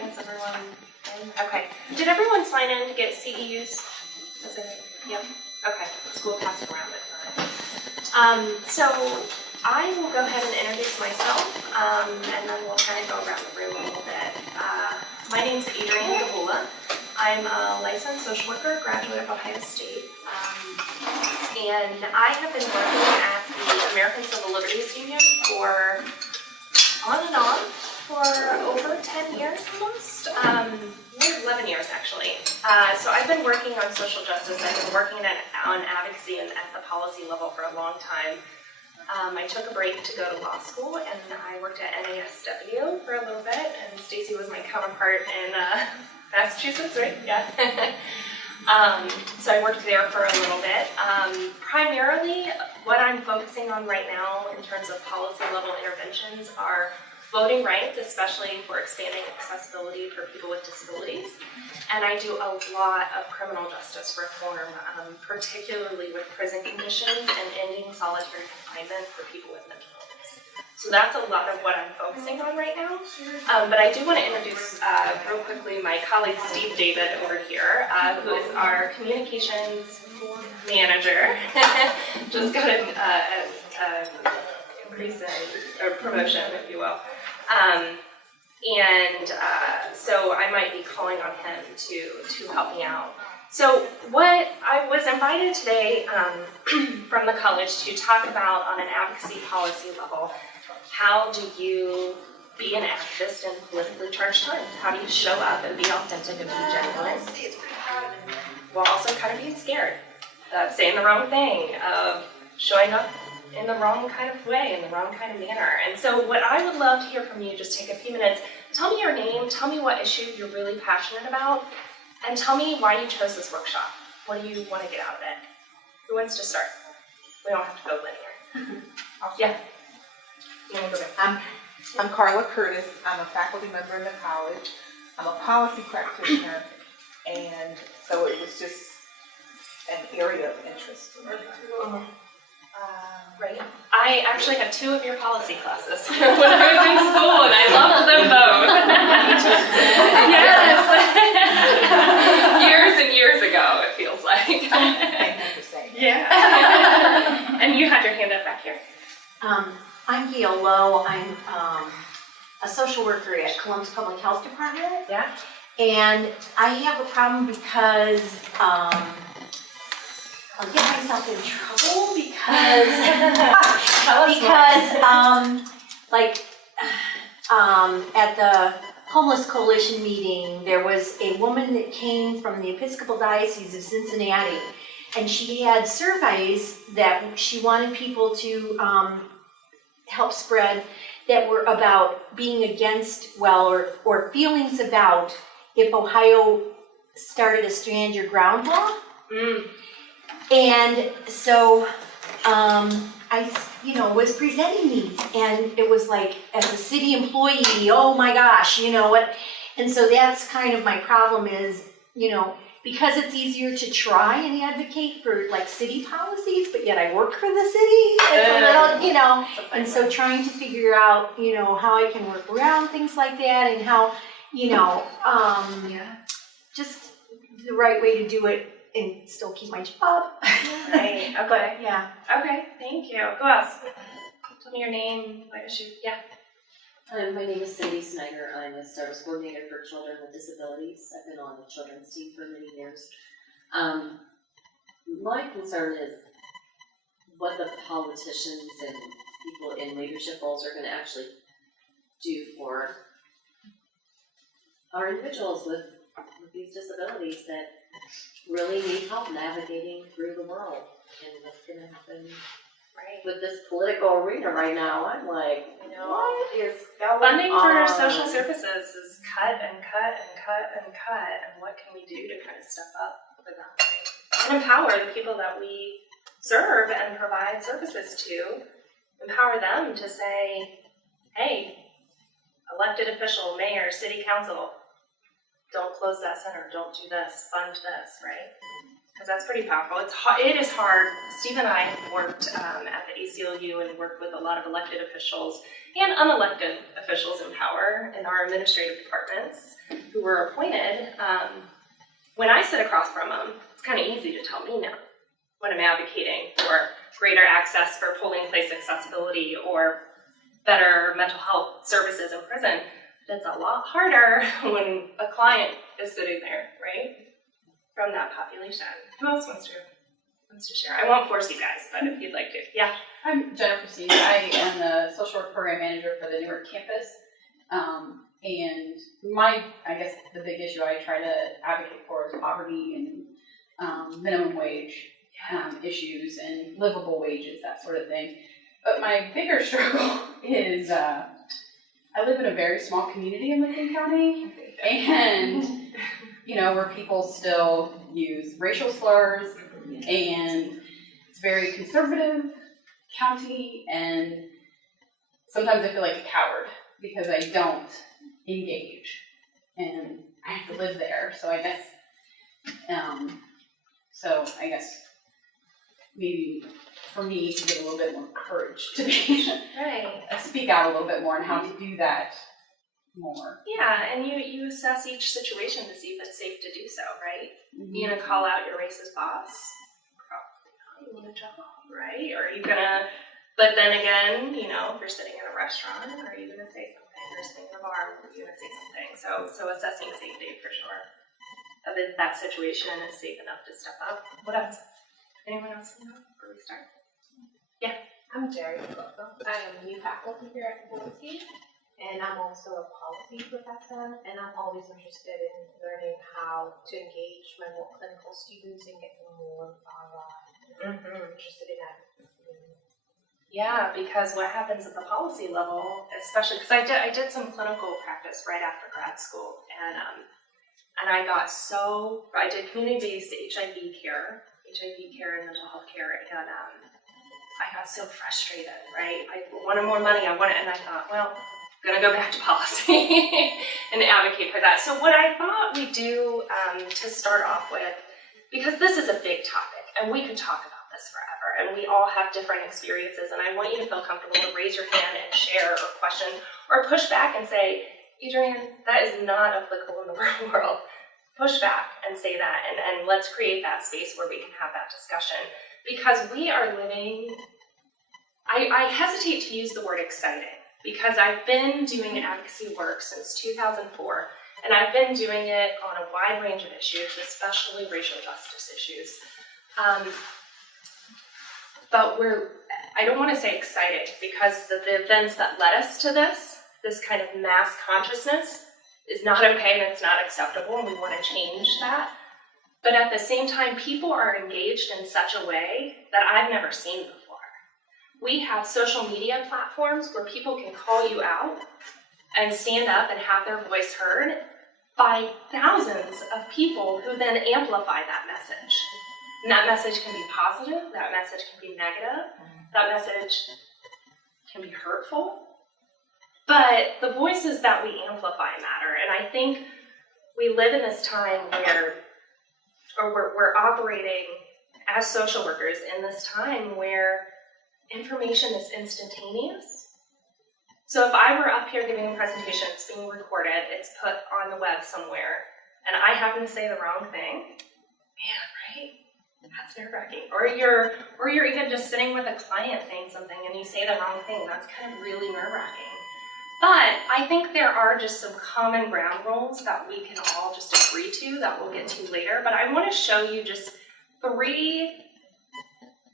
Is everyone in? Okay. Did everyone sign in to get CEUs? Is it? Yep. Okay. School passed it around at 9. So I will go ahead and introduce myself, and then we'll kind of go around the room a little bit. My name is Gavula. I'm a licensed social worker, graduate of Ohio State, and I have been working at the American Civil Liberties Union for on and on for over 10 years almost, 11 years actually. So I've been working on social justice. I've been working on advocacy and at the policy level for a long time. I took a break to go to law school, and I worked at NASW for a little bit, and Stacy was my counterpart in Massachusetts, right? Yeah. So I worked there for a little bit. Primarily, what I'm focusing on right now in terms of policy level interventions are voting rights, especially for expanding accessibility for people with disabilities. And I do a lot of criminal justice reform, particularly with prison conditions and ending solitary confinement for people with mental illness. So that's a lot of what I'm focusing on right now. But I do want to introduce real quickly my colleague Steve David over here, who is our communications manager. Just got an increase in, or promotion, if you will. So I might be calling on him to help me out. So what I was invited today from the college to talk about on an advocacy policy level, how do you be an activist in politically charged times? How do you show up and be authentic and be genuine? While also kind of being scared of saying the wrong thing, of showing up in the wrong kind of way, in the wrong kind of manner. And so what I would love to hear from you, just take a few minutes, tell me your name, tell me what issue you're really passionate about, and tell me why you chose this workshop. What do you want to get out of it? Who wants to start? We don't have to go linear. Yeah. You want to go back? I'm Carla Curtis. I'm a faculty member in the college. I'm a policy practitioner, and so it was just an area of interest for me. Right. I actually had 2 of your policy classes when I was in school, and I loved them both. Yes. Years and years ago, it feels like. Thank you for saying that. Yeah. And you had your hand up back here. I'm Gail Lowe. I'm a social worker at Columbus Public Health Department. Yeah. And I have a problem because I'll get myself in trouble because at the Homeless Coalition meeting, there was a woman that came from the Episcopal Diocese of Cincinnati, and she had surveys that she wanted people to help spread that were about being against, or feelings about if Ohio started a stand your ground law. And so I, was presenting these, and it was like, as a city employee, oh my gosh, what? And so that's kind of my problem is, because it's easier to try and advocate for like city policies, but yet I work for the city, it's a little, and so trying to figure out, how I can work around things like that, and how, just the right way to do it and still keep my job. Right. Okay. But, yeah. Okay. Thank you. Who else? Tell me your name. What issue? Yeah. My name is Cindy Snyder. I'm a service coordinator for children with disabilities. I've been on the children's team for many years. My concern is what the politicians and people in leadership roles are going to actually do for our individuals with these disabilities that really need help navigating through the world. And what's going to happen with this political arena right now? I'm like, what is going Funding on? for social services is cut and cut and cut and cut. And what can we do to kind of step up for that? Right? And empower the people that we serve and provide services to. Empower them to say, hey, elected official, mayor, city council, don't close that center, don't do this, fund this, right? Because that's pretty powerful. It is hard. Steve and I worked at the ACLU and worked with a lot of elected officials and unelected officials in power in our administrative departments who were appointed, when I sit across from them, it's kind of easy to tell me no when I'm advocating for greater access for polling place accessibility or better mental health services in prison. But it's a lot harder when a client is sitting there, right, from that population. Who else wants to share? I won't force you guys, but if you'd like to. Yeah. I'm Jennifer Steve. I am the social work program manager for the Newark campus. And I guess the big issue I try to advocate for is poverty and minimum wage issues and livable wages, that sort of thing. But my bigger struggle is I live in a very small community in Lincoln County, and where people still use racial slurs, and it's a very conservative county, and sometimes I feel like a coward because I don't engage, and I have to live there. So I guess, maybe for me to get a little bit more courage to be Right. speak out a little bit more and how to do that more. Yeah, and you assess each situation to see if it's safe to do so, right? Mm-hmm. You gonna call out your racist boss? Probably not. You want a job, right? Or are you gonna, but then again, if you're sitting in a restaurant, are you gonna say something? Or sitting in a bar, are you gonna say something? So assessing safety for sure. If that situation is safe enough to step up. What else? Anyone else know before we start? I'm Jerry Flocco. I am new faculty here at Gavula, and I'm also a policy professor, and I'm always interested in learning how to engage my more clinical students and get them more interested in that. Yeah, because what happens at the policy level, especially because I did some clinical practice right after grad school, and I did community-based HIV care and mental health care, and I got so frustrated, right? I wanted more money, and I thought, well, I'm gonna go back to policy and advocate for that. So what I thought we'd do to start off with, because this is a big topic, and we could talk about this forever, and we all have different experiences, and I want you to feel comfortable to raise your hand and share or question or push back and say, Adrienne, that is not applicable in the real world. Push back and say that, and let's create that space where we can have that discussion. Because we are living, I hesitate to use the word exciting, because I've been doing advocacy work since 2004, and I've been doing it on a wide range of issues, especially racial justice issues. But I don't want to say exciting, because the events that led us to this kind of mass consciousness is not okay and it's not acceptable, and we want to change that. But at the same time, people are engaged in such a way that I've never seen before. We have social media platforms where people can call you out and stand up and have their voice heard by thousands of people who then amplify that message. And that message can be positive, that message can be negative, that message can be hurtful. But the voices that we amplify matter, and I think we live in this time where we're operating as social workers in this time where information is instantaneous. So if I were up here giving a presentation, it's being recorded, it's put on the web somewhere, and I happen to say the wrong thing, man, right? That's nerve-wracking. Or you're even just sitting with a client saying something and you say the wrong thing, that's kind of really nerve-wracking. But I think there are just some common ground rules that we can all just agree to that we'll get to later. But I want to show you just 3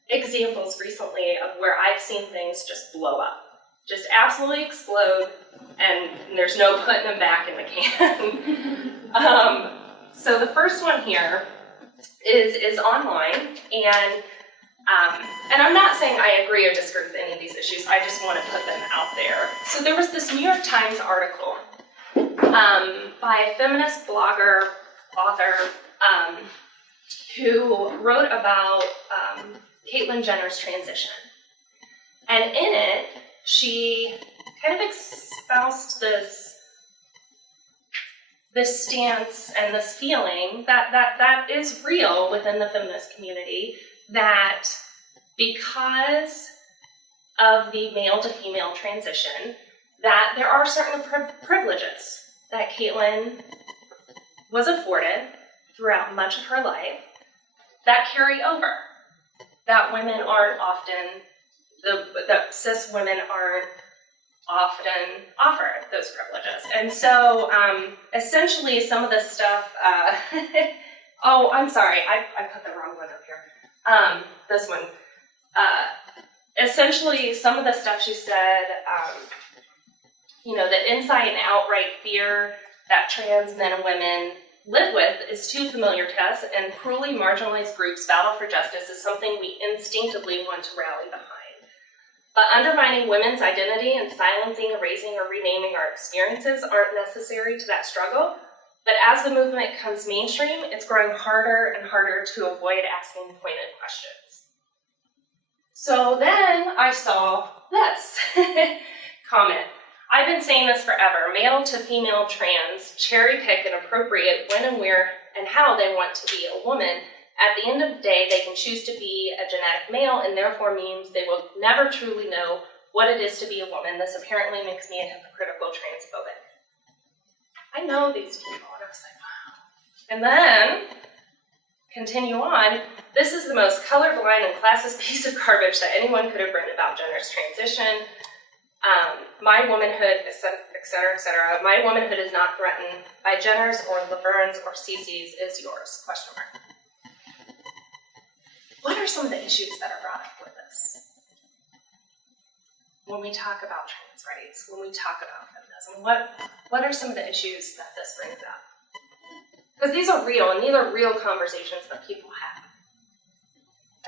examples recently of where I've seen things just blow up. Just absolutely explode, and there's no putting them back in the can. So the first one here is online, and I'm not saying I agree or disagree with any of these issues, I just want to put them out there. So there was this New York Times article by a feminist blogger, author, who wrote about Caitlyn Jenner's transition. And in it, she kind of espoused this stance and this feeling that is real within the feminist community, that because of the male to female transition, that there are certain privileges that Caitlin was afforded throughout much of her life that carry over, that women aren't often, that cis women aren't often offered those privileges. And so essentially some of the stuff, oh, I'm sorry, I put the wrong one up here. This one. Essentially some of the stuff she said, the inside and outright fear that trans men and women live with is too familiar to us, and cruelly marginalized groups' battle for justice is something we instinctively want to rally behind. But undermining women's identity and silencing, erasing, or renaming our experiences aren't necessary to that struggle. But as the movement comes mainstream, it's growing harder and harder to avoid asking pointed questions. So then I saw this comment. I've been saying this forever. Male to female trans cherry pick and appropriate when and where and how they want to be a woman. At the end of the day, they can choose to be a genetic male, and therefore means they will never truly know what it is to be a woman. This apparently makes me a hypocritical transphobic. I know these people, and I was like, wow. And then, continue on, this is the most colorblind and classist piece of garbage that anyone could have written about gender's transition. My womanhood, et cetera, et cetera. My womanhood is not threatened by Jenners or Laverne's or Cece's, is yours, question mark. What are some of the issues that are brought up with this? When we talk about trans rights, when we talk about feminism, what are some of the issues that this brings up? Because these are real, and these are real conversations that people have,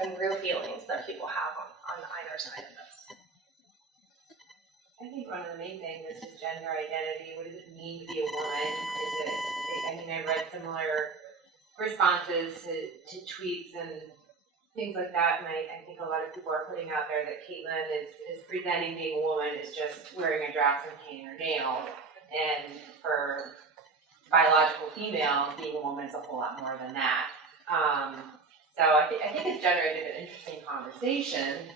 and real feelings that people have on either side of this. I think one of the main things is just gender identity. What does it mean to be a woman? I read similar responses to tweets and things like that, and I think a lot of people are putting out there that Caitlin is presenting being a woman is just wearing a dress and painting her nails, and for biological females, being a woman is a whole lot more than that. So I think it's generated an interesting conversation.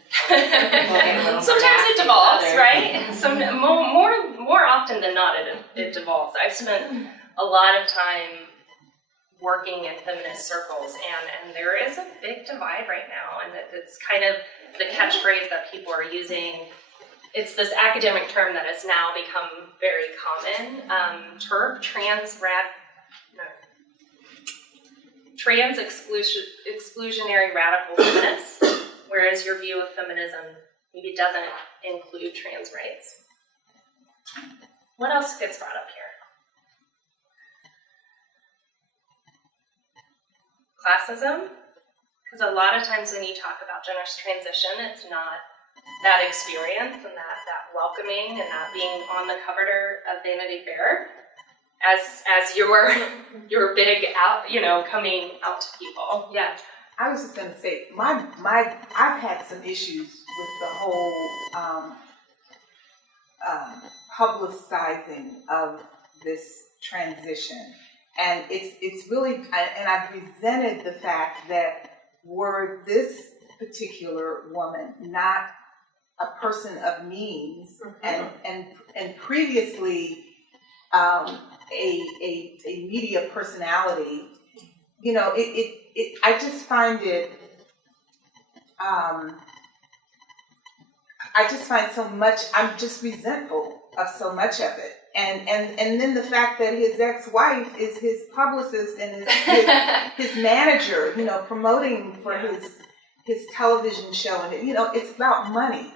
Sometimes it devolves, right? More often than not, it devolves. I've spent a lot of time working in feminist circles, and there is a big divide right now, and it's kind of the catchphrase that people are using. It's this academic term that has now become very common. TERF, trans exclusionary radical feminists, whereas your view of feminism maybe doesn't include trans rights. What else gets brought up here? Classism, because a lot of times when you talk about gender's transition, it's not that experience and that welcoming and that being on the cover of Vanity Fair as your big out, coming out to people. Yeah. I was just gonna say, I've had some issues with the whole publicizing of this transition. And it's really, and I've resented the fact that were this particular woman not a person of means, and previously a media personality, I just find it, I just find so much, I'm just resentful of so much of it. And then the fact that his ex-wife is his publicist and his manager, promoting for his television show, and it's about money.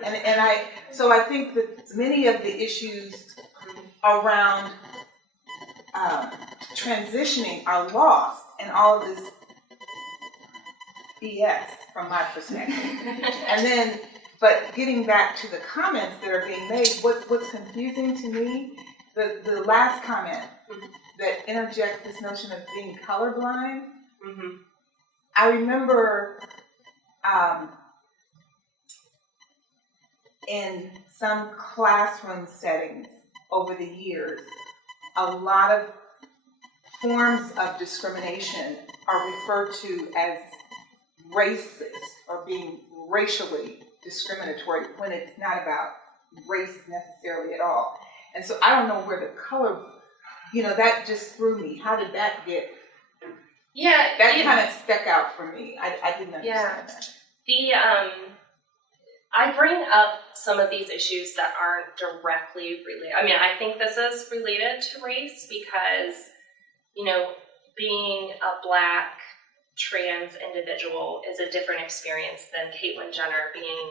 So I think that many of the issues around transitioning are lost in all of this BS from my perspective. And then, but getting back to the comments that are being made, what's confusing to me, the last comment that interjects this notion of being colorblind. I remember in some classroom settings over the years, a lot of forms of discrimination are referred to as racist or being racially discriminatory when it's not about race necessarily at all. And so I don't know where the color, that just threw me. How did that get, that kind of stuck out for me. I didn't understand that. I bring up some of these issues that aren't directly related. I mean, I think this is related to race because, being a Black trans individual is a different experience than Caitlyn Jenner being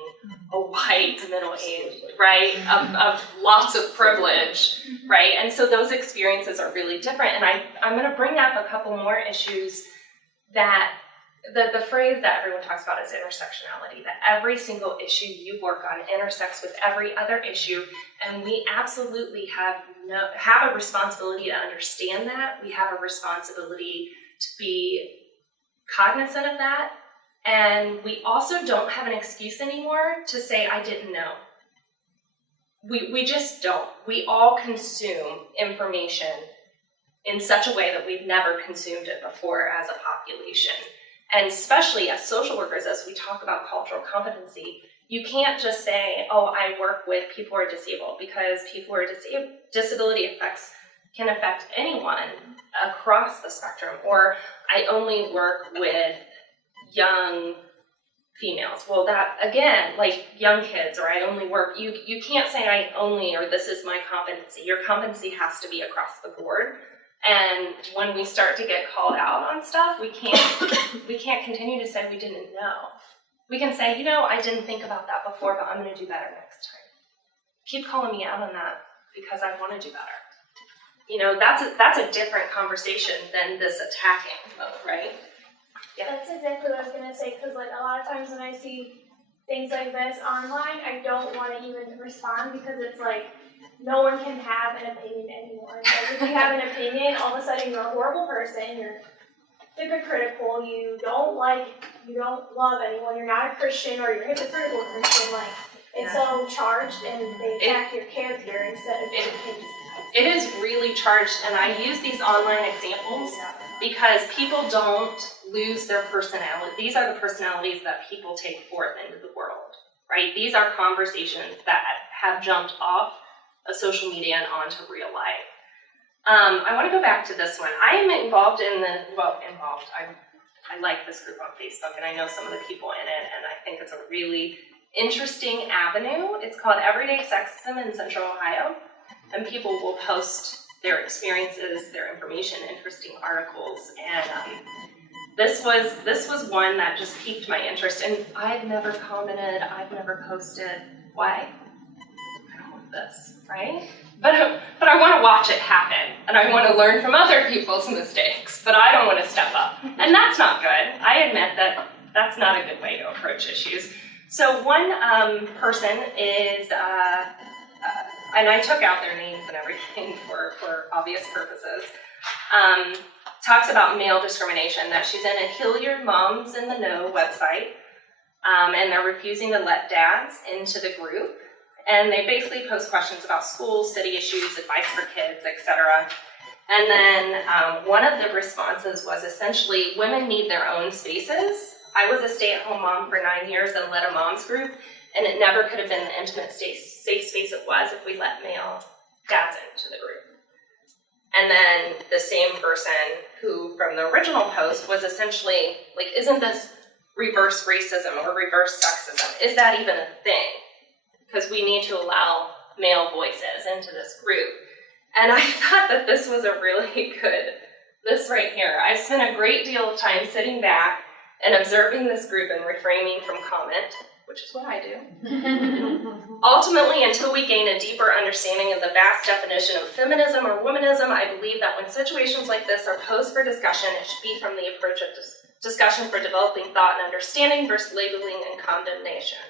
a white, middle-aged, right, of lots of privilege, right? And so those experiences are really different. And I'm going to bring up a couple more issues that the phrase that everyone talks about is intersectionality, that every single issue you work on intersects with every other issue, and we absolutely have a responsibility to understand that. We have a responsibility to be cognizant of that, and we also don't have an excuse anymore to say, I didn't know. We just don't. We all consume information in such a way that we've never consumed it before as a population. And especially as social workers, as we talk about cultural competency, you can't just say, oh, I work with people who are disabled, because people who are disability can affect anyone across the spectrum, or I only work with young females. Well, that, again, like young kids, or I only work, you can't say I only, or this is my competency. Your competency has to be across the board. And when we start to get called out on stuff, we can't continue to say we didn't know. We can say, I didn't think about that before, but I'm going to do better next time. Keep calling me out on that because I want to do better. That's a different conversation than this attacking mode, right? Yeah. That's exactly what I was going to say, because a lot of times when I see things like this online, I don't want to even respond because it's like, no one can have an opinion anymore. If you have an opinion, all of a sudden you're a horrible person, you're hypocritical, you don't love anyone, you're not a Christian, or you're a hypocritical Christian. It's so charged, and they attack your character instead of your opinion. It is really charged, and I use these online examples because people don't lose their personality. These are the personalities that people take forth into the world, right? These are conversations that have jumped off of social media and onto real life. I want to go back to this one. I am involved I like this group on Facebook, and I know some of the people in it, and I think it's a really interesting avenue. It's called Everyday Sexism in Central Ohio, and people will post their experiences, their information, interesting articles, and this was one that just piqued my interest, and I've never commented, I've never posted. Why? I don't want this, right? But I want to watch it happen, and I want to learn from other people's mistakes, but I don't want to step up. And that's not good. I admit that that's not a good way to approach issues. So one person is, and I took out their names and everything for obvious purposes, talks about male discrimination, that she's in a Hilliard Moms in the Know website, and they're refusing to let dads into the group. And they basically post questions about schools, city issues, advice for kids, etc. And then one of the responses was essentially, women need their own spaces. I was a stay-at-home mom for 9 years and led a mom's group, and it never could have been the intimate, safe space it was if we let male dads into the group. And then the same person who, from the original post, was essentially like, isn't this reverse racism or reverse sexism? Is that even a thing? Because we need to allow male voices into this group. And I thought that this was a really good, this right here. I spent a great deal of time sitting back and observing this group and refraining from comment, which is what I do. Ultimately, until we gain a deeper understanding of the vast definition of feminism or womanism, I believe that when situations like this are posed for discussion, it should be from the approach of discussion for developing thought and understanding versus labeling and condemnation.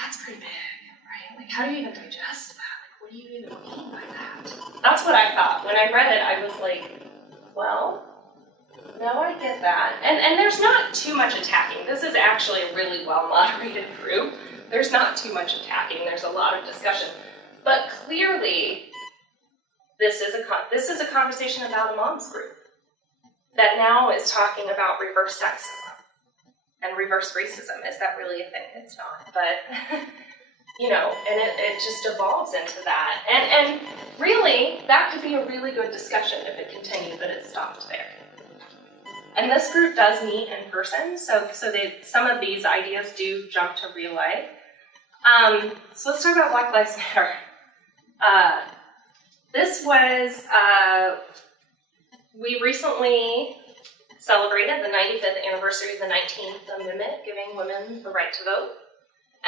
That's pretty big, right? Like, how do you even digest that? Like, what do you even mean by that? That's what I thought. When I read it, I was like, well, no, I get that. And there's not too much attacking. This is actually a really well-moderated group. There's not too much attacking. There's a lot of discussion. But clearly, this is a conversation about a mom's group that now is talking about reverse sexism and reverse racism. Is that really a thing? It's not. But and it just evolves into that. And really, that could be a really good discussion if it continued, but it stopped there. And this group does meet in person, so some of these ideas do jump to real life. So let's talk about Black Lives Matter. This was, we recently celebrated the 95th anniversary of the 19th Amendment, giving women the right to vote.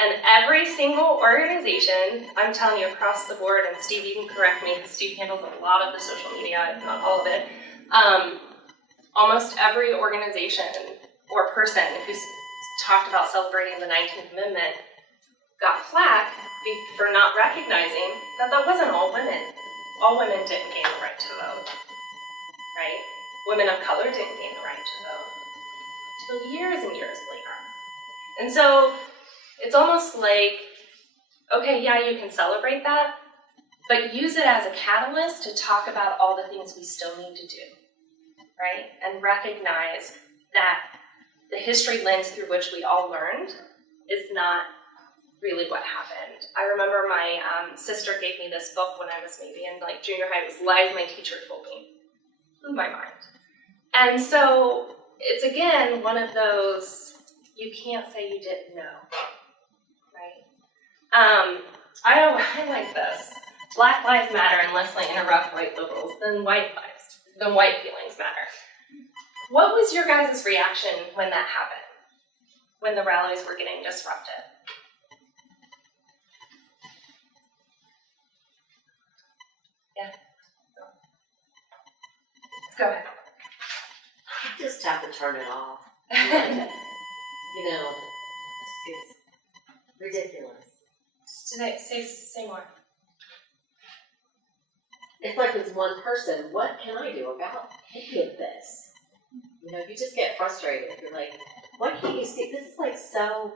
And every single organization, I'm telling you across the board, and Steve, you can correct me because Steve handles a lot of the social media, not all of it. Almost every organization or person who's talked about celebrating the 19th Amendment got flack for not recognizing that wasn't all women. All women didn't gain the right to vote, right? Women of color didn't gain the right to vote until years and years later. And so it's almost like, okay, yeah, you can celebrate that, but use it as a catalyst to talk about all the things we still need to do, right? And recognize that the history lens through which we all learned is not really what happened. I remember my sister gave me this book when I was maybe in like junior high. It was Lies My Teacher Told Me. Blew my mind. And so it's again one of those, you can't say you didn't know, right? I like this. Black lives matter unless they interrupt white liberals, then white feelings matter. What was your guys' reaction when that happened? When the rallies were getting disrupted? Yeah. Go ahead. You just have to turn it off. It's ridiculous. Say more. It's like this one person, what can I do about any of this? You just get frustrated. You're like, why can't you see? This is like so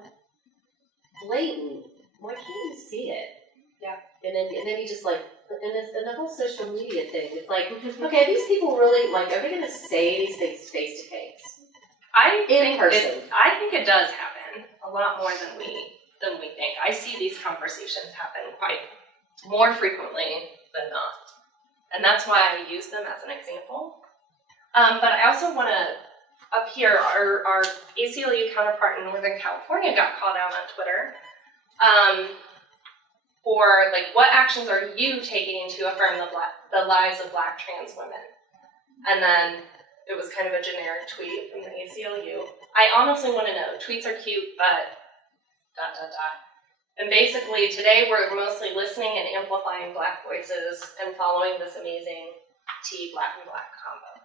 blatant. Why can't you see it? Yeah. And then you just like, and the whole social media thing, it's like, okay, are these people really, like, are they going to say these things face to face? I think it does happen a lot more than we think. I see these conversations happen quite more frequently than not. And that's why I use them as an example. But I also want to, up here, our ACLU counterpart in Northern California got called out on Twitter for, like, what actions are you taking to affirm the lives of Black trans women? And then it was kind of a generic tweet from the ACLU. I honestly want to know, tweets are cute, but ... And basically, today we're mostly listening and amplifying Black voices and following this amazing Black and Black combo.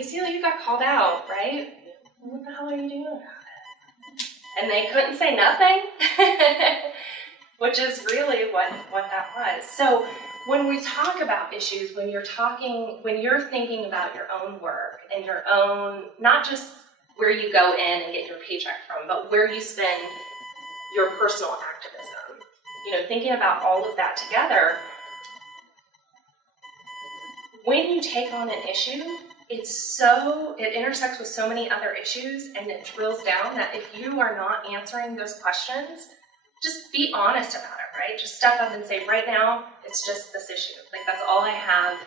ACLU got called out, right? What the hell are you doing about it? And they couldn't say nothing, which is really what that was. So when we talk about issues, when you're thinking about your own work and your own, not just where you go in and get your paycheck from, but where you spend your personal activism, thinking about all of that together, when you take on an issue, it intersects with so many other issues, and it drills down that if you are not answering those questions, just be honest about it, right? Just step up and say, right now, it's just this issue. Like, that's all I have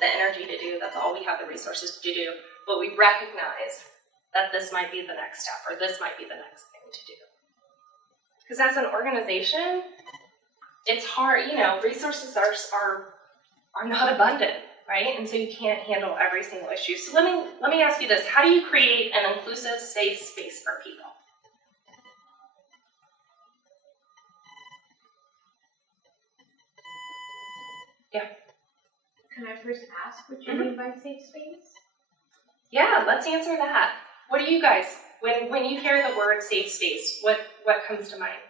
the energy to do, that's all we have the resources to do, but we recognize that this might be the next step, or this might be the next thing to do. Because as an organization, it's hard, resources are not abundant, right? And so you can't handle every single issue. So let me ask you this. How do you create an inclusive, safe space for people? Yeah. Can I first ask what you mean by safe space? Yeah, let's answer that. What do you guys, when you hear the word safe space, what comes to mind?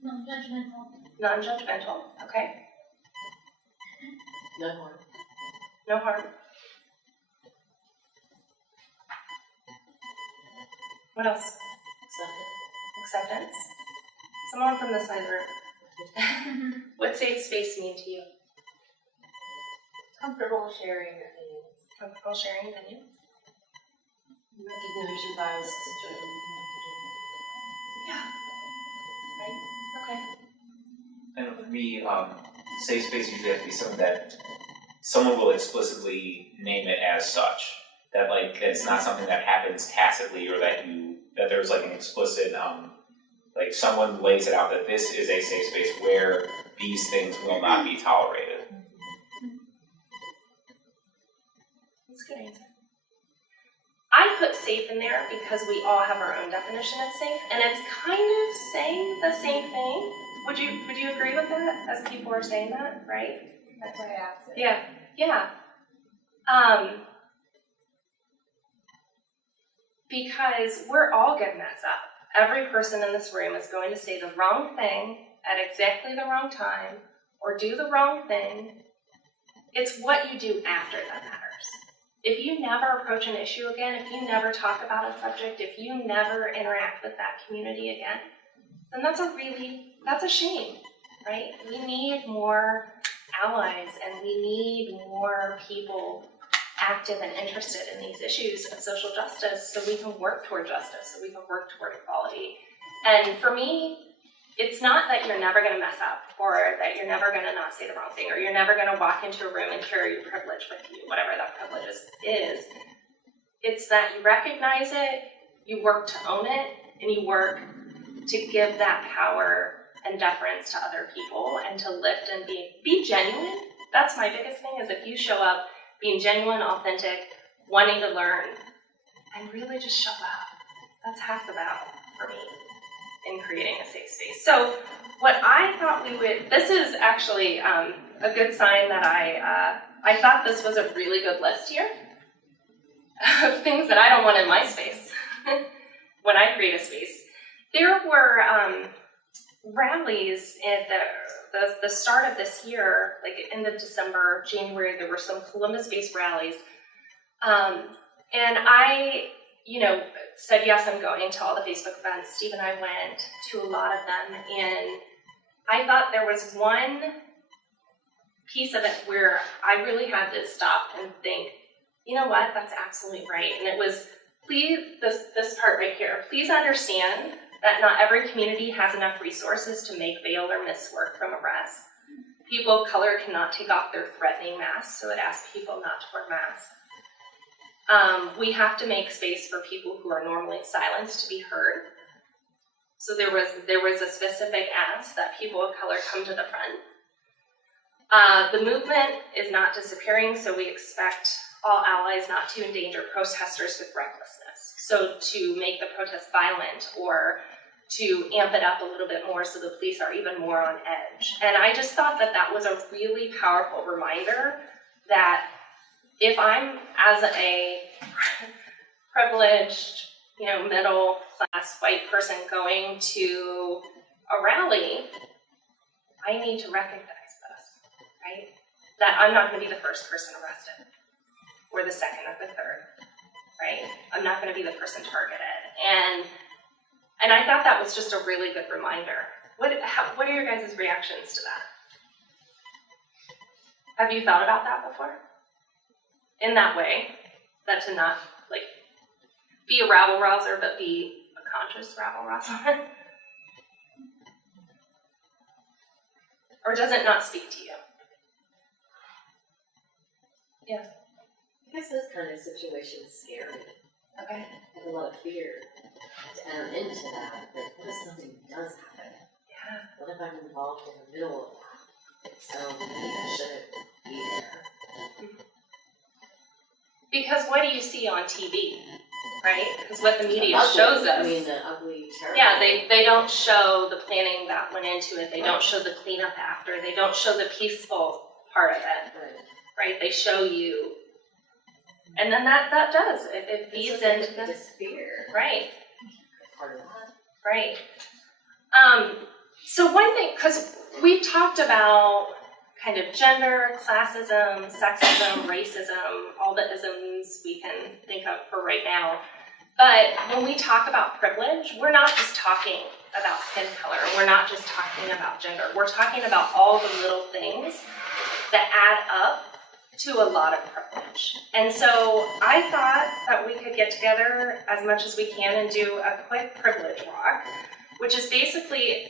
Non-judgmental. Non-judgmental, okay. No harm. No harm. What else? Acceptance. Someone from the side room. What safe space mean to you? Comfortable sharing your opinions. Comfortable sharing opinions? Recognize your biases and judgment. Okay. And for me, safe space usually has to be something that someone will explicitly name it as such. That like it's not something that happens tacitly, or that there's like an explicit like someone lays it out that this is a safe space where these things will not be tolerated. That's a good answer. I put safe in there because we all have our own definition of safe, and it's kind of saying the same thing. Would you agree with that as people are saying that, right? That's why I asked it. Yeah, yeah. Because we're all gonna mess up. Every person in this room is going to say the wrong thing at exactly the wrong time, or do the wrong thing. It's what you do after that matters. If you never approach an issue again, if you never talk about a subject, if you never interact with that community again, then that's a shame, right? We need more allies, and we need more people active and interested in these issues of social justice so we can work toward justice, so we can work toward equality. And for me, it's not that you're never gonna mess up, or that you're never gonna not say the wrong thing, or you're never gonna walk into a room and carry your privilege with you, whatever that privilege is. It's that you recognize it, you work to own it, and you work to give that power and deference to other people, and to lift and be genuine. That's my biggest thing, is if you show up being genuine, authentic, wanting to learn, and really just show up. That's half the battle for me in creating a safe space. So what I thought this is actually a good sign that I thought this was a really good list here of things that I don't want in my space when I create a space. There were rallies at the start of this year, like end of December, January. There were some Columbus-based rallies, and I, said yes, I'm going to all the Facebook events. Steve and I went to a lot of them, and I thought there was one piece of it where I really had to stop and think, you know what, that's absolutely right. And it was, please, this part right here, please understand that not every community has enough resources to make bail or miss work from arrest. People of color cannot take off their threatening masks, so it asks people not to wear masks. We have to make space for people who are normally silenced to be heard. So there was a specific ask that people of color come to the front. The movement is not disappearing, so we expect all allies not to endanger protesters with recklessness. So to make the protest violent, or to amp it up a little bit more so the police are even more on edge. And I just thought that that was a really powerful reminder that if I'm, as a privileged, middle class white person going to a rally, I need to recognize this, right? That I'm not going to be the first person arrested, or the second or the third, right? I'm not going to be the person targeted. And I thought that was just a really good reminder. What are your guys' reactions to that? Have you thought about that before? In that way, that to not be a rabble rouser, but be a conscious rabble rouser? Or does it not speak to you? Yeah. I guess this kind of situation is scary. Okay. I have a lot of fear to enter into that. But what if something does happen? Yeah. What if I'm involved in the middle of that? So maybe I shouldn't be there. Because what do you see on TV, right? Because what the media Ugly. shows us. I mean, the ugly, terrible. Yeah, they don't show the planning that went into it. They don't show the cleanup after. They don't show the peaceful part of it, right? They show you. And then that does. It feeds into this fear. Right. Part of that. Right. So one thing, because we've talked about kind of gender, classism, sexism, racism, all the isms we can think of for right now. But when we talk about privilege, we're not just talking about skin color. We're not just talking about gender. We're talking about all the little things that add up to a lot of privilege. And so I thought that we could get together as much as we can and do a quick privilege walk. which is basically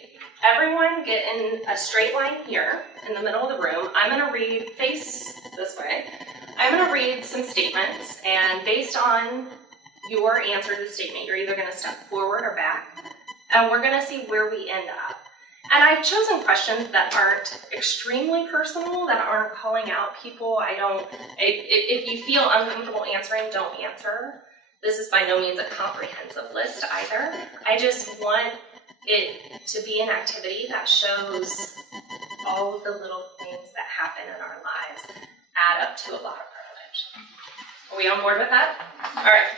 everyone get in a straight line here in the middle of the room. I'm gonna read, face this way. I'm gonna read some statements, and based on your answer to the statement, you're either gonna step forward or back, and we're gonna see where we end up. And I've chosen questions that aren't extremely personal, that aren't calling out people. If you feel uncomfortable answering, don't answer. This is by no means a comprehensive list either. I just want it to be an activity that shows all of the little things that happen in our lives add up to a lot of privilege. Are we on board with that? All right,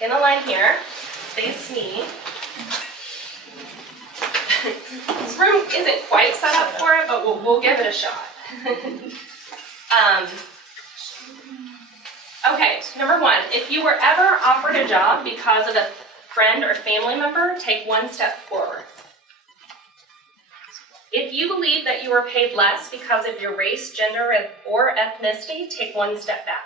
in a line here, face me. This room isn't quite set up for it, but we'll give it a shot. Okay, number one, if you were ever offered a job because of a friend or family member, take one step forward. If you believe that you were paid less because of your race, gender, or ethnicity, take one step back.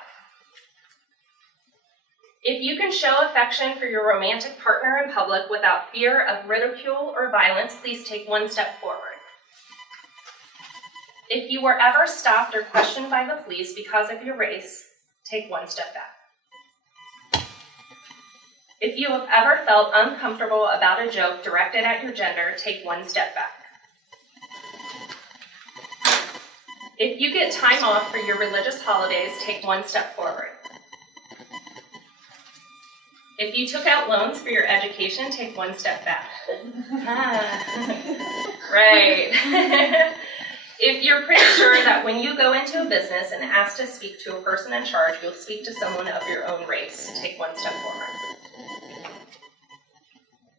If you can show affection for your romantic partner in public without fear of ridicule or violence, please take one step forward. If you were ever stopped or questioned by the police because of your race, take one step back. If you have ever felt uncomfortable about a joke directed at your gender, take one step back. If you get time off for your religious holidays, take one step forward. If you took out loans for your education, take one step back. Right. If you're pretty sure that when you go into a business and ask to speak to a person in charge, you'll speak to someone of your own race, take one step forward.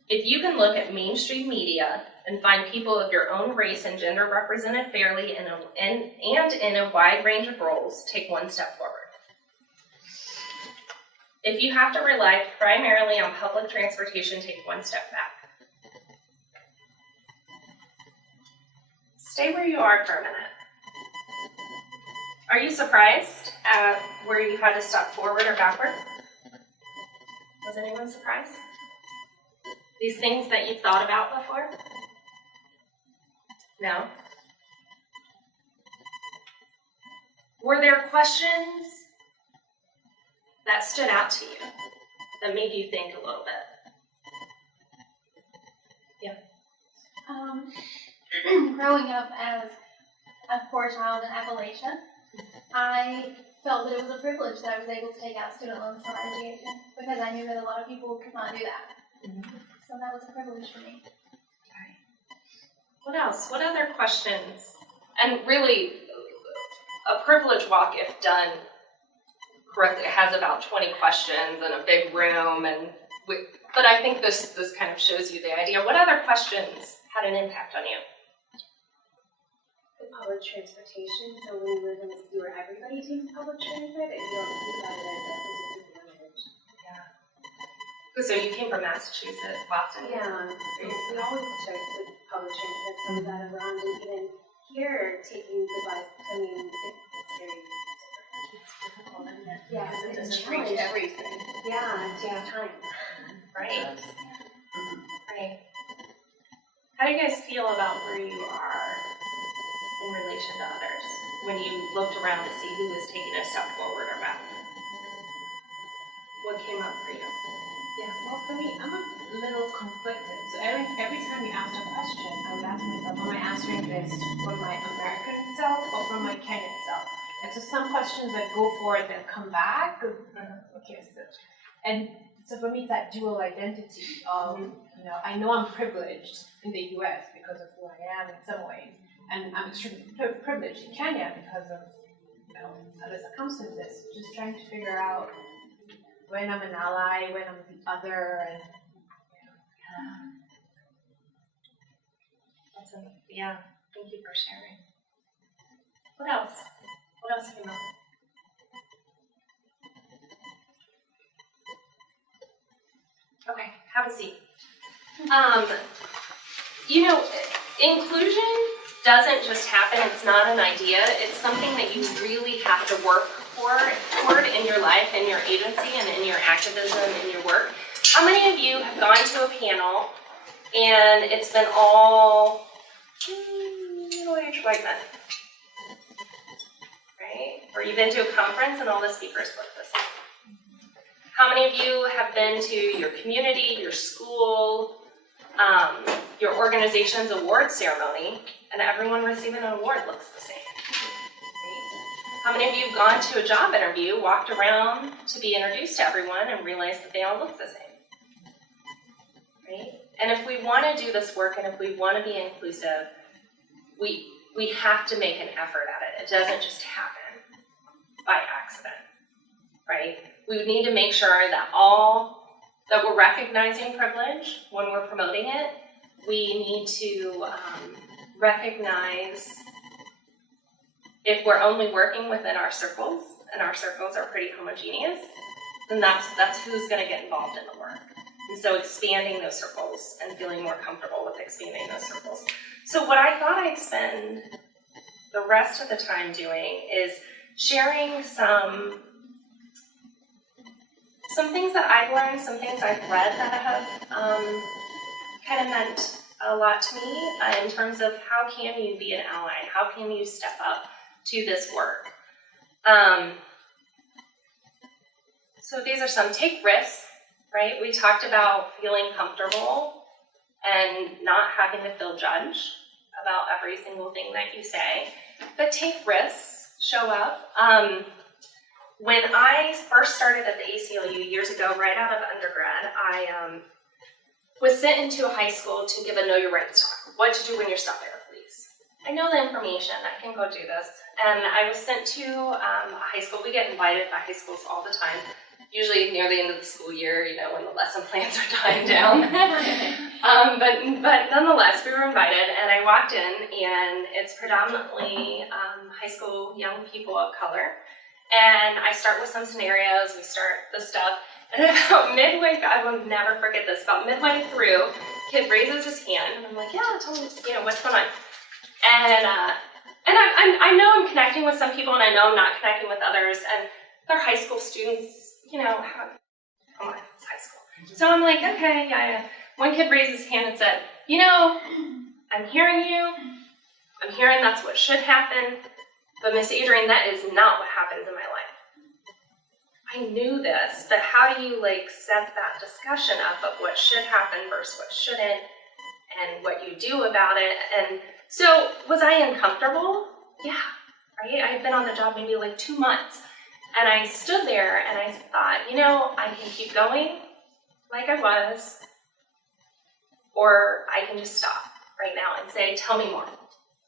If you can look at mainstream media and find people of your own race and gender represented fairly and in a wide range of roles, take one step forward. If you have to rely primarily on public transportation, take one step back. Stay where you are for a minute. Are you surprised at where you had to step forward or backward? Was anyone surprised? These things that you've thought about before? No? Were there questions that stood out to you, that made you think a little bit? Yeah. Growing up as a poor child in Appalachia, I felt that it was a privilege that I was able to take out student loans for my education because I knew that a lot of people could not do that. Mm-hmm. So that was a privilege for me. Okay. What else? What other questions? And really, a privilege walk, if done correctly, has about 20 questions and a big room, but I think this kind of shows you the idea. What other questions had an impact on you? The public transportation, so when you live in a city where everybody takes public transit, and you don't think about it as a disadvantage. Yeah. So you came from Massachusetts, Boston? Yeah, so we always took the public transit some of that around, and even here, taking the bus, I mean, it's very difficult, isn't it? Yeah, Because it it's a doesn't challenge. reach everything. Yeah, it takes time. Right. Right. How do you guys feel about where you are in relation to others when you looked around to see who was taking a step forward or back? What came up for you? Yeah, well, for me, I'm a little conflicted. So every time you asked a question, I would ask myself, am I answering this from my American self or from my Kenyan self? And so some questions that go forward then come back. Okay, and so for me, it's that dual identity of, I know I'm privileged in the US because of who I am in some ways, and I'm extremely privileged in Kenya because of, other circumstances. Just trying to figure out when I'm an ally, when I'm the other, and Yeah, thank you for sharing. What else? What else came up? Okay, have a seat. Inclusion doesn't just happen, it's not an idea, it's something that you really have to work toward in your life, in your agency, and in your activism, in your work. How many of you have gone to a panel and it's been all middle-aged white men, right? Or you've been to a conference and all the speakers look the same. How many of you have been to your community, your school, your organization's award ceremony, and everyone receiving an award looks the same? How many of you have gone to a job interview, walked around to be introduced to everyone, and realized that they all look the same? Right? And if we want to do this work, and if we want to be inclusive, we have to make an effort at it. It doesn't just happen by accident, right? We would need to make sure that we're recognizing privilege when we're promoting it. We need to recognize if we're only working within our circles, and our circles are pretty homogeneous, then that's who's going to get involved in the work. And so expanding those circles and feeling more comfortable with expanding those circles. So what I thought I'd spend the rest of the time doing is sharing some things that I've learned, some things I've read that have kind of meant a lot to me in terms of how can you be an ally? How can you step up to this work? So these are some. Take risks, right? We talked about feeling comfortable and not having to feel judged about every single thing that you say, but take risks, show up. When I first started at the ACLU years ago, right out of undergrad, I was sent into a high school to give a Know Your Rights talk. What to do when you're stopped by the police. I know the information, I can go do this. And I was sent to a high school. We get invited by high schools all the time, usually near the end of the school year, you know, when the lesson plans are dying down. But nonetheless, we were invited, and I walked in, and it's predominantly high school young people of color. And I start with some scenarios, we start the stuff, and about midway, I will never forget this, about midway through, kid raises his hand, and I'm like, yeah, tell me, you know, what's going on? And I know I'm connecting with some people, and I know I'm not connecting with others, and they're high school students, you know, come on, it's high school. So I'm like, okay, yeah. One kid raised his hand and said, you know, I'm hearing you, I'm hearing that's what should happen, but Miss Adrian, that is not what happens in my life. I knew this, but how do you like set that discussion up of what should happen versus what shouldn't, and what you do about it? And so was I uncomfortable? Yeah, right? I had been on the job maybe like 2 months, and I stood there and I thought, you know, I can keep going like I was, or I can just stop right now and say, tell me more.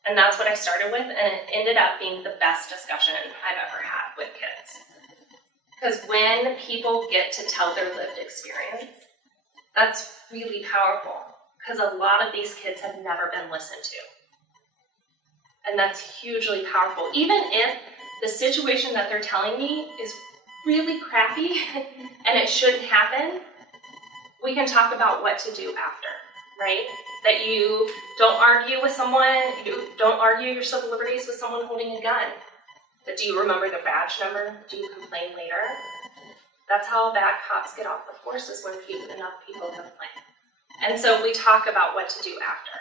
And that's what I started with, and it ended up being the best discussion I've ever had with kids. Because when people get to tell their lived experience, that's really powerful, because a lot of these kids have never been listened to. And that's hugely powerful. Even if the situation that they're telling me is really crappy and it shouldn't happen, we can talk about what to do after, right? That you don't argue with someone, you don't argue your civil liberties with someone holding a gun. But do you remember the badge number? Do you complain later? That's how bad cops get off the force, is when enough people complain. And so we talk about what to do after.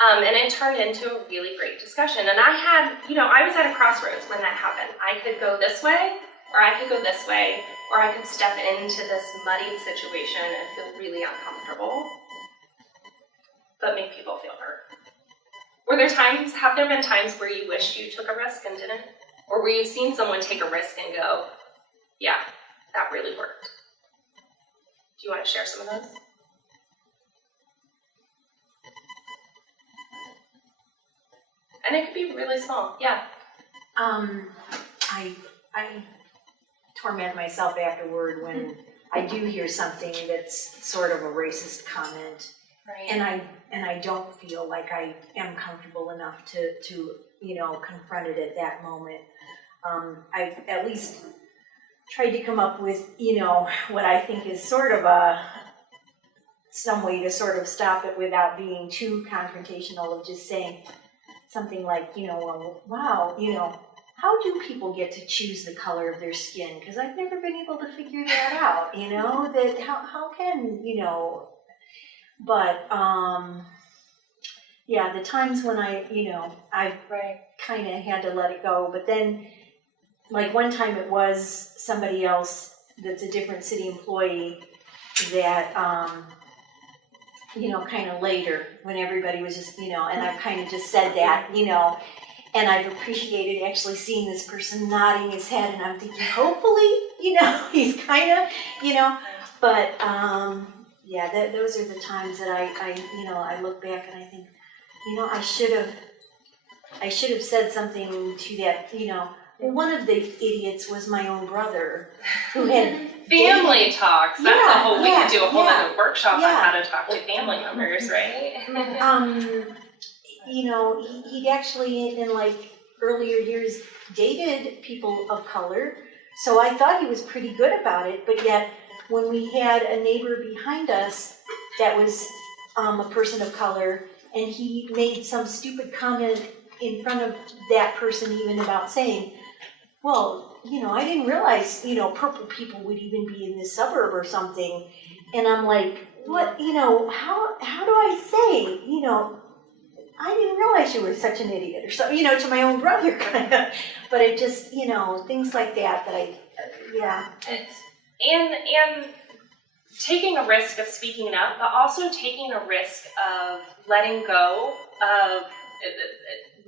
And it turned into a really great discussion. And I had, you know, I was at a crossroads when that happened. I could go this way, or I could go this way, or I could step into this muddied situation and feel really uncomfortable, but make people feel hurt. Have there been times where you wished you took a risk and didn't? Or where you've seen someone take a risk and go, yeah, that really worked? Do you want to share some of those? And it could be really small, yeah. I torment myself afterward when I do hear something that's sort of a racist comment, Right. and I don't feel like I am comfortable enough to you know, confront it at that moment. I've at least tried to come up with, you know, what I think is sort of some way to sort of stop it without being too confrontational, of just saying something like, you know, well, wow, you know, how do people get to choose the color of their skin? Because I've never been able to figure that out, you know, that how can, you know, But, yeah, the times when I Right. kind of had to let it go, but then, like one time it was somebody else that's a different city employee that, kind of later, when everybody was just, and I kind of just said that, and I've appreciated actually seeing this person nodding his head, and I'm thinking, hopefully, he's kind of, but, yeah, those are the times that I look back and I think, I should have said something to that, one of the idiots was my own brother who had Family talks. That's a whole. We could do a whole yeah, other workshop on yeah. how to talk to family members, right? He'd actually in like earlier years dated people of color, so I thought he was pretty good about it. But yet, when we had a neighbor behind us that was a person of color, and he made some stupid comment in front of that person, even about saying, well, I didn't realize, purple people would even be in this suburb or something. And I'm like, what, how do I say, I didn't realize you were such an idiot or something, to my own brother kind of. But it just, things like that yeah. And taking a risk of speaking up, but also taking a risk of letting go of,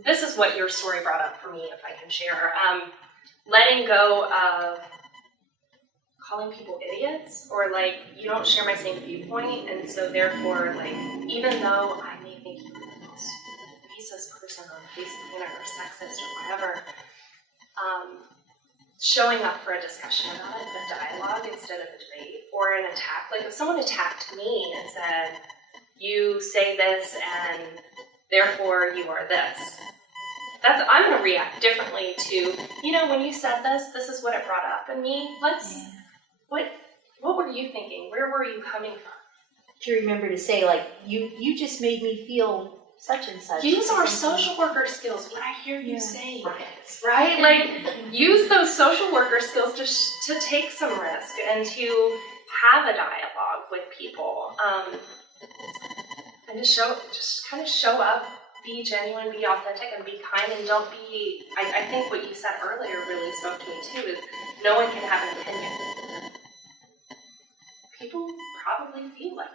this is what your story brought up for me, if I can share. Letting go of calling people idiots, or like, you don't share my same viewpoint, and so therefore, like, even though I may think you're the most racist person on the face of the planet, or sexist, or whatever, showing up for a discussion about it, a dialogue instead of a debate, or an attack. Like, if someone attacked me and said, you say this and therefore you are this, I'm going to react differently to, when you said this is what it brought up in me. What were you thinking? Where were you coming from? To remember to say, like, you just made me feel such and such. Use our social worker skills, what I hear you saying, right? Like, use those social worker skills to take some risk and to have a dialogue with people. And just kind of show up, be genuine, be authentic, and be kind, and don't be, I think what you said earlier really spoke to me too, is no one can have an opinion. People probably feel like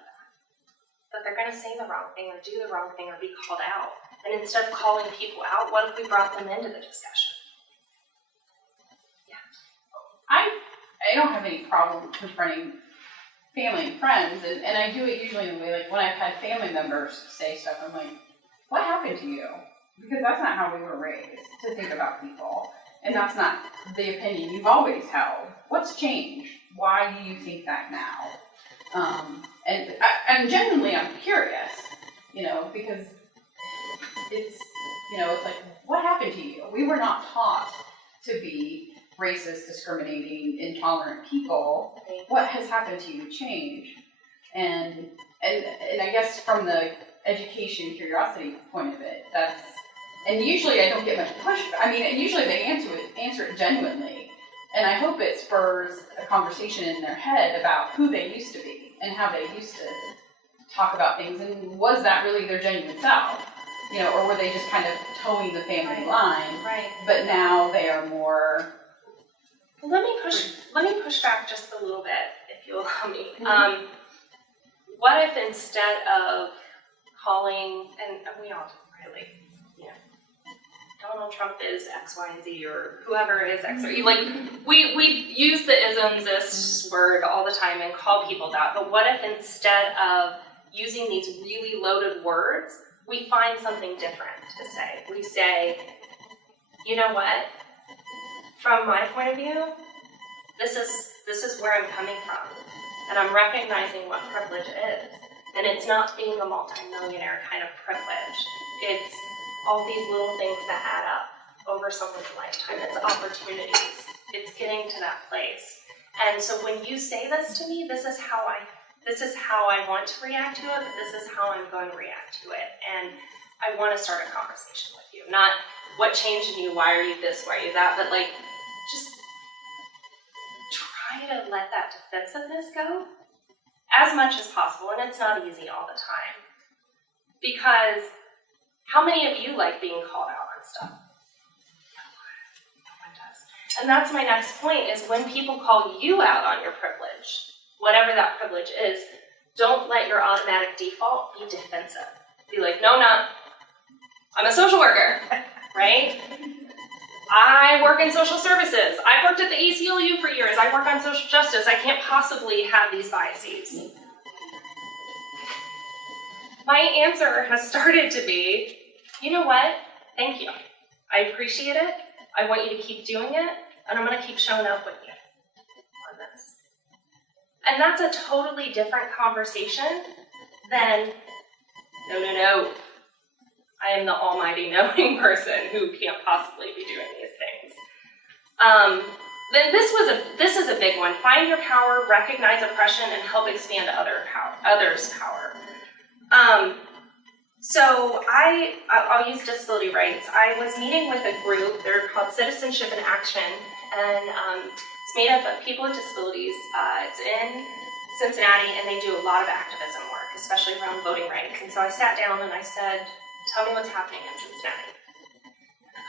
that they're going to say the wrong thing or do the wrong thing or be called out. And instead of calling people out, what if we brought them into the discussion? Yeah. I don't have any problem confronting family and friends, and I do it usually in a way, like when I've had family members say stuff, I'm like, what happened to you? Because that's not how we were raised, to think about people. And that's not the opinion you've always held. What's changed? Why do you think that now? And genuinely, I'm curious, because it's, it's like, what happened to you? We were not taught to be racist, discriminating, intolerant people. What has happened to you to change? And I guess from the education, curiosity point of it, and usually I don't get much pushback. I mean, and usually they answer it genuinely. And I hope it spurs a conversation in their head about who they used to be and how they used to talk about things, and was that really their genuine self? Or were they just kind of towing the family line? Right. But now they are more. Let me push back just a little bit, if you'll allow me. Mm-hmm. What if instead of calling, and we all do, really, Donald Trump is X, Y, and Z, or whoever is X, or like, we use the isms, this word all the time and call people that, but what if instead of using these really loaded words, we find something different to say? We say, you know what? From my point of view, this is where I'm coming from, and I'm recognizing what privilege is. And it's not being a multimillionaire kind of privilege. It's all these little things that add up over someone's lifetime. It's opportunities. It's getting to that place. And so when you say this to me, this is how I want to react to it, but this is how I'm going to react to it. And I want to start a conversation with you. Not what changed in you, why are you this, why are you that, but like, just try to let that defensiveness go. as much as possible, and it's not easy all the time, because how many of you like being called out on stuff? No one does. And that's my next point, is when people call you out on your privilege, whatever that privilege is, don't let your automatic default be defensive. Be like, no, I'm a social worker, right? I work in social services. I worked at the ACLU for years. I work on social justice. I can't possibly have these biases. My answer has started to be, you know what? Thank you. I appreciate it. I want you to keep doing it, and I'm going to keep showing up with you on this. And that's a totally different conversation than, no. I am the almighty knowing person who can't possibly be doing these things. Then this is a big one. Find your power, recognize oppression, and help expand others' power. So I'll use disability rights. I was meeting with a group. They're called Citizenship in Action, and it's made up of people with disabilities. It's in Cincinnati, and they do a lot of activism work, especially around voting rights. And so I sat down and I said, tell me what's happening in Cincinnati.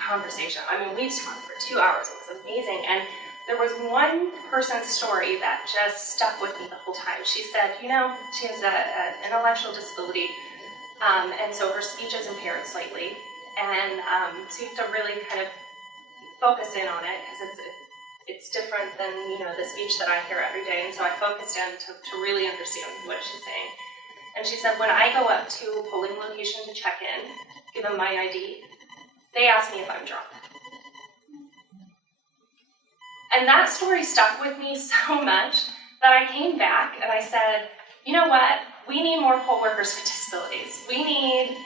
Conversation. I mean, we talked for 2 hours. It was amazing. And there was one person's story that just stuck with me the whole time. She said, she has an intellectual disability, and so her speech is impaired slightly. And so you have to really kind of focus in on it, because it's different than, the speech that I hear every day. And so I focused in to really understand what she's saying. And she said, when I go up to a polling location to check in, give them my ID, they ask me if I'm drunk. And that story stuck with me so much that I came back and I said, you know what? We need more poll workers with disabilities. We need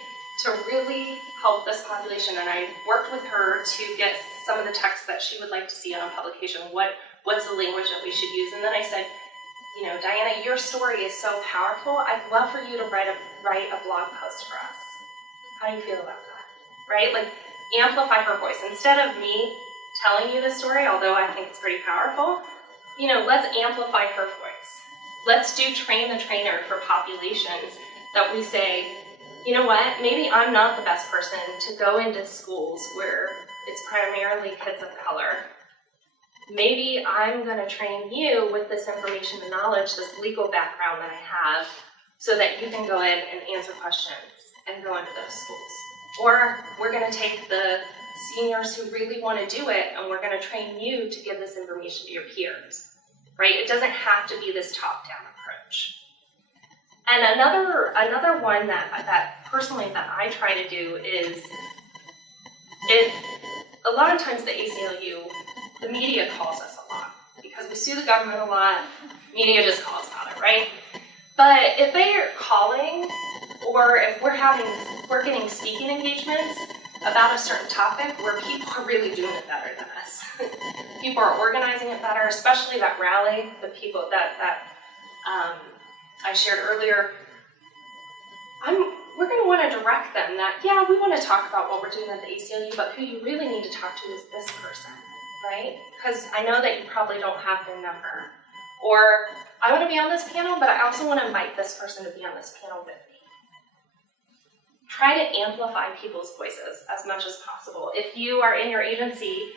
to really help this population. And I worked with her to get some of the text that she would like to see on a publication. What's the language that we should use? And then I said, Diana, your story is so powerful. I'd love for you to write a blog post for us. How do you feel about that? Right? Like, amplify her voice. Instead of me telling you the story, although I think it's pretty powerful, let's amplify her voice. Let's do train the trainer for populations that we say, you know what, maybe I'm not the best person to go into schools where it's primarily kids of color. Maybe I'm going to train you with this information and knowledge, this legal background that I have, so that you can go in and answer questions and go into those schools. Or we're going to take the seniors who really want to do it, and we're going to train you to give this information to your peers, right? It doesn't have to be this top-down approach. And another one that personally that I try to do is, a lot of times the ACLU, the media calls us a lot because we sue the government a lot. Media just calls about it, right? But if they are calling, or if we're getting speaking engagements about a certain topic where people are really doing it better than us. People are organizing it better, especially that rally, the people that I shared earlier. We're going to want to direct them that, yeah, we want to talk about what we're doing at the ACLU, but who you really need to talk to is this person, right? Because I know that you probably don't have their number. Or, I want to be on this panel, but I also want to invite this person to be on this panel with me. Try to amplify people's voices as much as possible. If you are in your agency,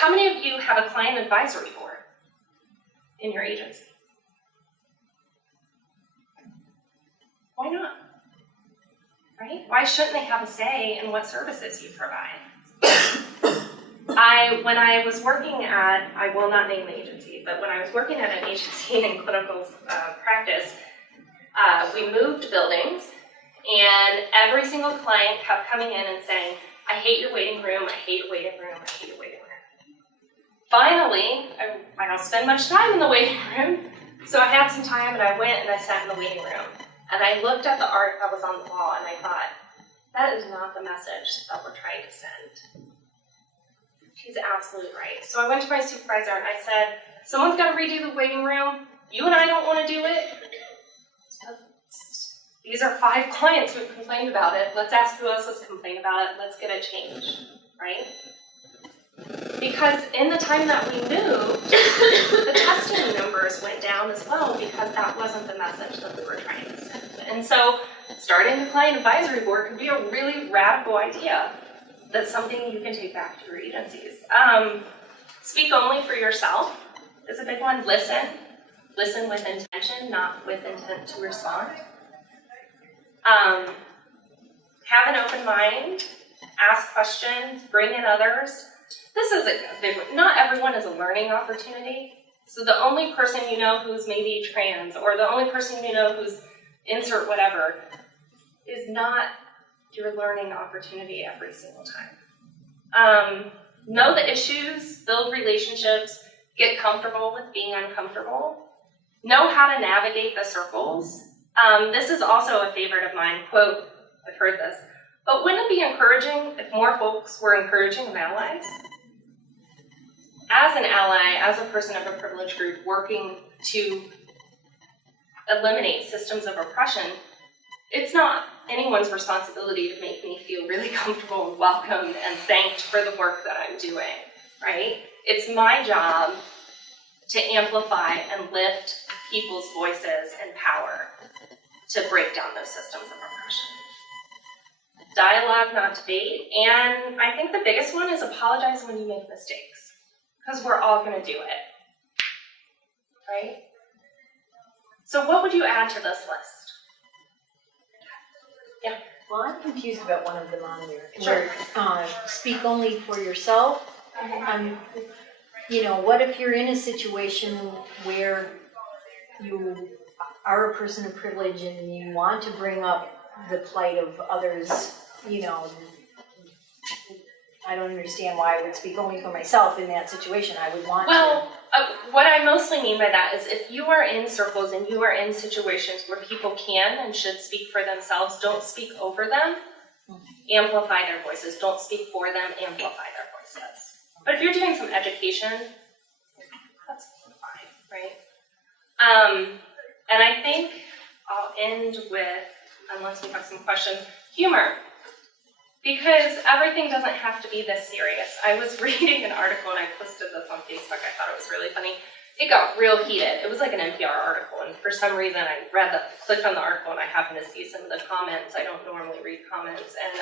how many of you have a client advisory board in your agency? Why not? Right? Why shouldn't they have a say in what services you provide? When I was working at, I will not name the agency, but when I was working at an agency in clinical practice, we moved buildings, and every single client kept coming in and saying, I hate your waiting room, I hate your waiting room, I hate your waiting room. Finally, I don't spend much time in the waiting room, so I had some time and I went and I sat in the waiting room. And I looked at the art that was on the wall and I thought, that is not the message that we're trying to send. She's absolutely right. So I went to my supervisor and I said, someone's got to redo the waiting room. You and I don't want to do it. So these are 5 clients who have complained about it. Let's ask who else has complained about it. Let's get a change, right? Because in the time that we moved, the testing numbers went down as well because that wasn't the message that we were trying to send. And so starting the client advisory board could be a really radical idea. That's something you can take back to your agencies. Speak only for yourself is a big one. Listen. Listen with intention, not with intent to respond. Have an open mind. Ask questions. Bring in others. This is a big one. Not everyone is a learning opportunity. So the only person you know who's maybe trans, or the only person you know who's insert whatever, is not your learning opportunity every single time. Know the issues, build relationships, get comfortable with being uncomfortable. Know how to navigate the circles. This is also a favorite of mine. Quote, I've heard this, but wouldn't it be encouraging if more folks were encouraging of allies? As an ally, as a person of a privileged group working to eliminate systems of oppression, it's not anyone's responsibility to make me feel really comfortable and welcomed and thanked for the work that I'm doing, right? It's my job to amplify and lift people's voices and power to break down those systems of oppression. Dialogue, not debate, and I think the biggest one is apologize when you make mistakes, because we're all gonna do it, right? So what would you add to this list? Well, I'm confused about one of them on there. Sure. Where, speak only for yourself. You know, what if you're in a situation where you are a person of privilege and you want to bring up the plight of others, you know, I don't understand why I would speak only for myself in that situation. I would want to. What I mostly mean by that is if you are in circles and you are in situations where people can and should speak for themselves, don't speak over them, amplify their voices. Don't speak for them, amplify their voices. But if you're doing some education, that's fine, right? And I think I'll end with, unless we have some questions, humor. Because everything doesn't have to be this serious. I was reading an article and I posted this on Facebook. I thought it was really funny. It got real heated. It was like an NPR article, and for some reason I clicked on the article and I happened to see some of the comments. I don't normally read comments, and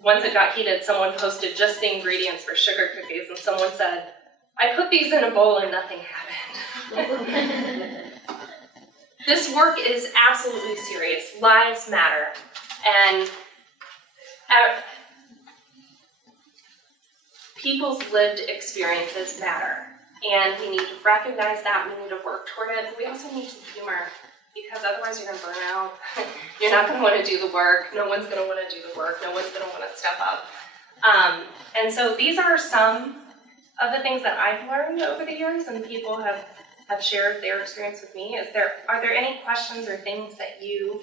once it got heated, someone posted just the ingredients for sugar cookies, and someone said, "I put these in a bowl and nothing happened." This work is absolutely serious. Lives matter, and people's lived experiences matter, and we need to recognize that. We need to work toward it. But we also need some humor, because otherwise you're going to burn out. You're not going to want to do the work. No one's going to want to do the work. No one's going to want to step up. And so these are some of the things that I've learned over the years, and people have shared their experience with me. Are there any questions or things that you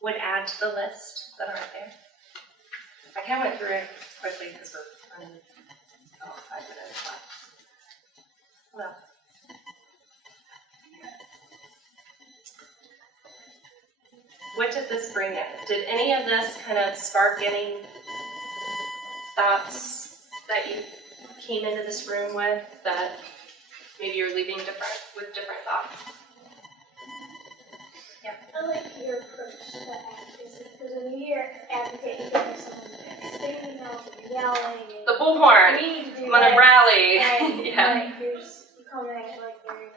would add to the list that aren't there? I kind of went through it quickly because we're running 5 minutes left. What else? What did this bring in? Did any of this kind of spark any thoughts that you came into this room with that maybe you're leaving with different thoughts? Yeah. I like your approach to advocacy, because when you're advocating for someone standing up and yelling and The bullhorn. we need to do I'm gonna this, rally. and Yeah. like you're just coming at it like very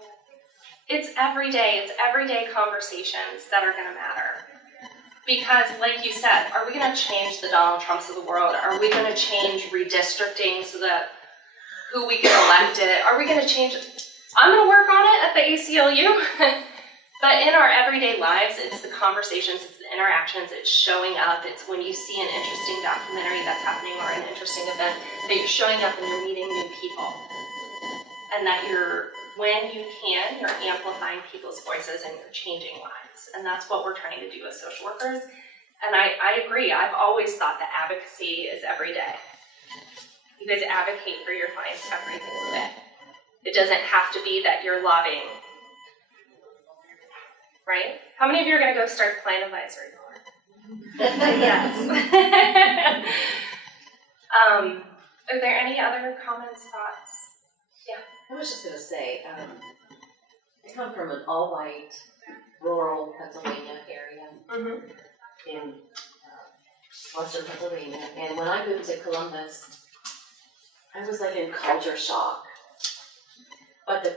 It's everyday conversations that are gonna matter. Because like you said, are we gonna change the Donald Trumps of the world? Are we gonna change redistricting so that who we get elected? Are we gonna change it? I'm gonna work on it at the ACLU. But in our everyday lives, it's the conversations, it's the interactions, it's showing up. It's when you see an interesting documentary that's happening or an interesting event that you're showing up and you're meeting new people. And that when you can, you're amplifying people's voices and you're changing lives. And that's what we're trying to do as social workers. And I agree, I've always thought that advocacy is every day. You guys advocate for your clients every single day. It doesn't have to be that you're lobbying. Right? How many of you are going to go start a client advisory board? Yes. Are there any other comments, thoughts? I was just gonna say, I come from an all-white rural Pennsylvania area Mm-hmm. in western Pennsylvania, and when I moved to Columbus, I was like in culture shock. But the